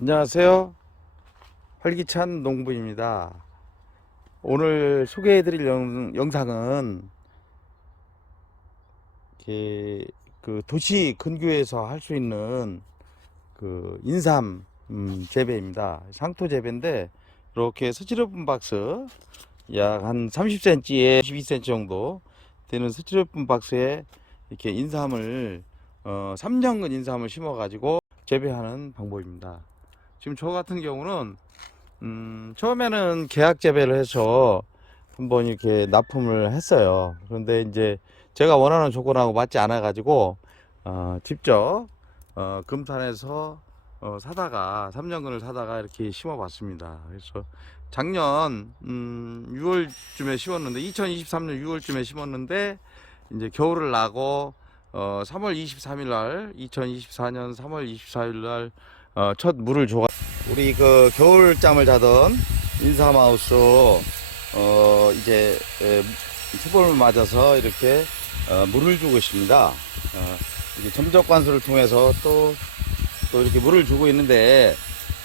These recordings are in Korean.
안녕하세요. 활기찬 농부입니다. 오늘 소개해 드릴 영, 영상은 그 도시 근교에서 할 수 있는 그 인삼 음, 재배입니다. 상토 재배인데 이렇게 스티로폼 박스 약 한 30cm에 12cm 정도 되는 스티로폼 박스에 이렇게 인삼을 어, 3년근 인삼을 심어 가지고 재배하는 방법입니다. 지금 저 같은 경우는 음, 처음에는 계약 재배를 해서 한번 이렇게 납품을 했어요. 그런데 이제 제가 원하는 조건하고 맞지 않아 가지고 어, 직접 어, 금산에서 어, 사다가 3년근을 사다가 이렇게 심어봤습니다. 그래서 작년 음, 6월쯤에 심었는데 2023년 6월쯤에 심었는데 이제 겨울을 나고 어, 3월 23일 날 2024년 3월 24일 날 어, 첫 물을 줘 우리 그 겨울잠을 자던 인삼하우스 어, 이제 에, 초봄을 맞아서 이렇게 어, 물을 주고 있습니다. 어, 이렇게 점적 관수를 통해서 또, 또 이렇게 물을 주고 있는데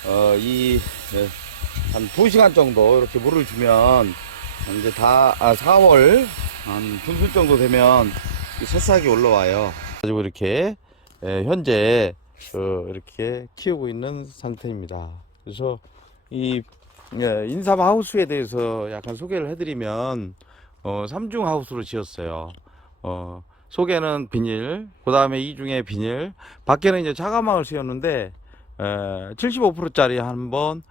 어, 이한 2시간 정도 이렇게 물을 주면 이제 다 아, 4월 한 중순 정도 되면 이 새싹이 올라와요. 가지고 이렇게 에, 현재 어, 이렇게 키우고 있는 상태입니다. 그래서 이 예, 인삼 하우스에 대해서 약간 소개를 해드리면 어, 삼중 하우스로 지었어요. 어, 속에는 비닐, 그 다음에 이중에 비닐, 밖에는 이제 차가망을 씌웠는데 75%짜리 한 번,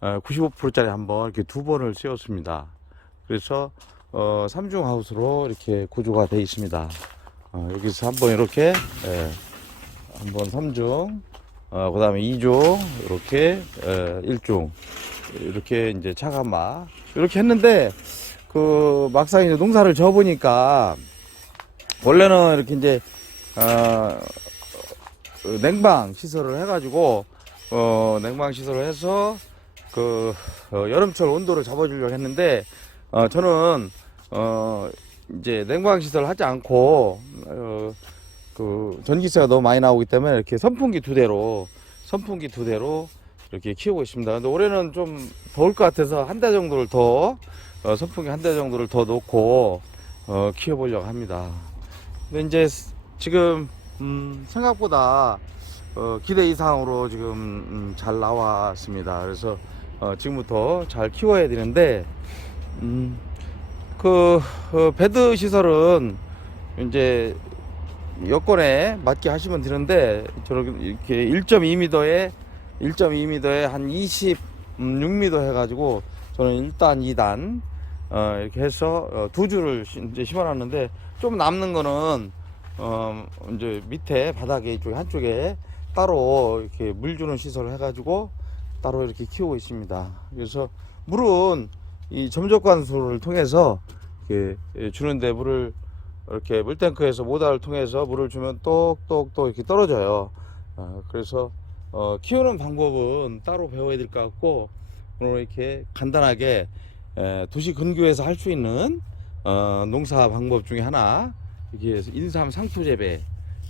95%짜리 한 번 이렇게 두 번을 씌웠습니다. 그래서 어, 삼중 하우스로 이렇게 구조가 되어 있습니다. 어, 여기서 한번 이렇게 예, 한번 3중, 어, 그 다음에 2중, 이렇게, 에, 1중, 이렇게 이제 차가마, 이렇게 했는데, 그, 막상 이제 농사를 져보니까, 원래는 이렇게 이제, 어, 냉방 시설을 해가지고, 어, 냉방 시설을 해서, 그, 어, 여름철 온도를 잡아주려고 했는데, 어, 저는, 어, 이제 냉방 시설을 하지 않고, 어, 그 전기세가 너무 많이 나오기 때문에 이렇게 선풍기 두 대로 선풍기 두 대로 이렇게 키우고 있습니다. 근데 올해는 좀 더울 것 같아서 한대 정도를 더 어, 선풍기 한대 정도를 더 놓고 어, 키워보려고 합니다. 근데 이제 스- 지금 음, 생각보다 어, 기대 이상으로 지금 음, 잘 나왔습니다. 그래서 어, 지금부터 잘 키워야 되는데 음, 그 어, 배드 시설은 이제 여건에 맞게 하시면 되는데 저렇게 이렇게 1.2m에 1.2m에 한 26m 해가지고 저는 1단 2단 어, 이렇게 해서 어, 두 줄을 시- 이제 심어놨는데 좀 남는 거는 어, 이제 밑에 바닥에 이쪽 한쪽에 따로 이렇게 물 주는 시설을 해가지고 따로 이렇게 키우고 있습니다. 그래서 물은 이 점적관수를 통해서 이렇게 예, 주는데 물을 이렇게 물탱크에서 모다를 통해서 물을 주면 똑똑똑 이렇게 떨어져요. 어, 그래서 어, 키우는 방법은 따로 배워야 될 것 같고 오늘 이렇게 간단하게 에, 도시 근교에서 할 수 있는 어, 농사 방법 중에 하나 해서 인삼 상토 재배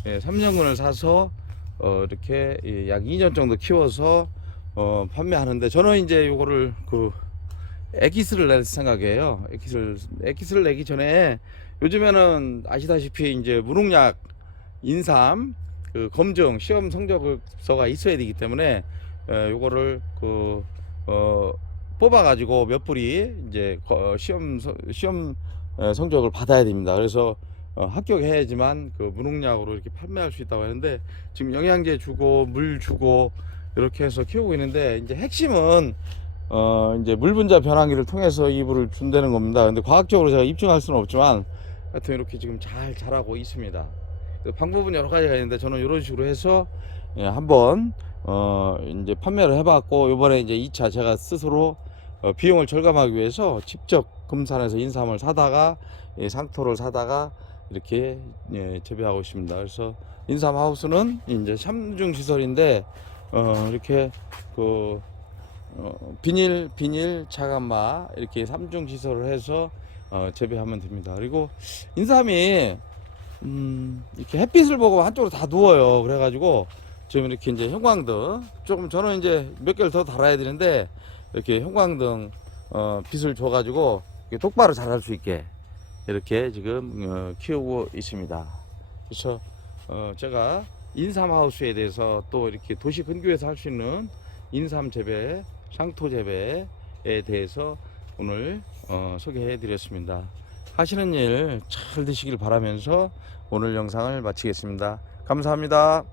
예, 3년근을 사서 어, 이렇게 예, 약 2년 정도 키워서 어, 판매하는데 저는 이제 요거를 그 에기스를 낼 생각이에요. 에기스를 에기스를 내기 전에 요즘에는 아시다시피 이제 무농약 인삼 그 검증 시험 성적서가 있어야 되기 때문에 에, 요거를 그 어, 뽑아 가지고 몇 불이 이제 거- 시험 서- 시험 에, 성적을 받아야 됩니다. 그래서 어, 합격해야지만 그 무농약으로 이렇게 판매할 수 있다고 하는데 지금 영양제 주고 물 주고 이렇게 해서 키우고 있는데 이제 핵심은 어 이제 물 분자 변환기를 통해서 이불을 준다는 겁니다. 근데 과학적으로 제가 입증할 수는 없지만 하여튼 이렇게 지금 잘 자라고 있습니다. 방법은 여러 가지가 있는데 저는 이런 식으로 해서 예, 한번 어 이제 판매를 해봤고 이번에 이제 2차 제가 스스로 어, 비용을 절감하기 위해서 직접 금산에서 인삼을 사다가 예, 상토를 사다가 이렇게 예, 재배하고 있습니다. 그래서 인삼 하우스는 이제 삼중 시설인데 어 이렇게 그 어, 비닐 비닐 차간마 이렇게 삼중 시설을 해서 어, 재배하면 됩니다. 그리고 인삼이 음, 이렇게 햇빛을 보고 한쪽으로 다 누워요. 그래가지고 지금 이렇게 이제 형광등 조금 저는 이제 몇 개를 더 달아야 되는데 이렇게 형광등 어, 빛을 줘가지고 똑바로 자랄 수 있게 이렇게 지금 어, 키우고 있습니다. 그래서 어, 제가 인삼 하우스에 대해서 또 이렇게 도시 근교에서 할 수 있는 인삼 재배, 상토 재배에 대해서 오늘 어, 소개해 드렸습니다. 하시는 일 잘 되시길 바라면서 오늘 영상을 마치겠습니다. 감사합니다.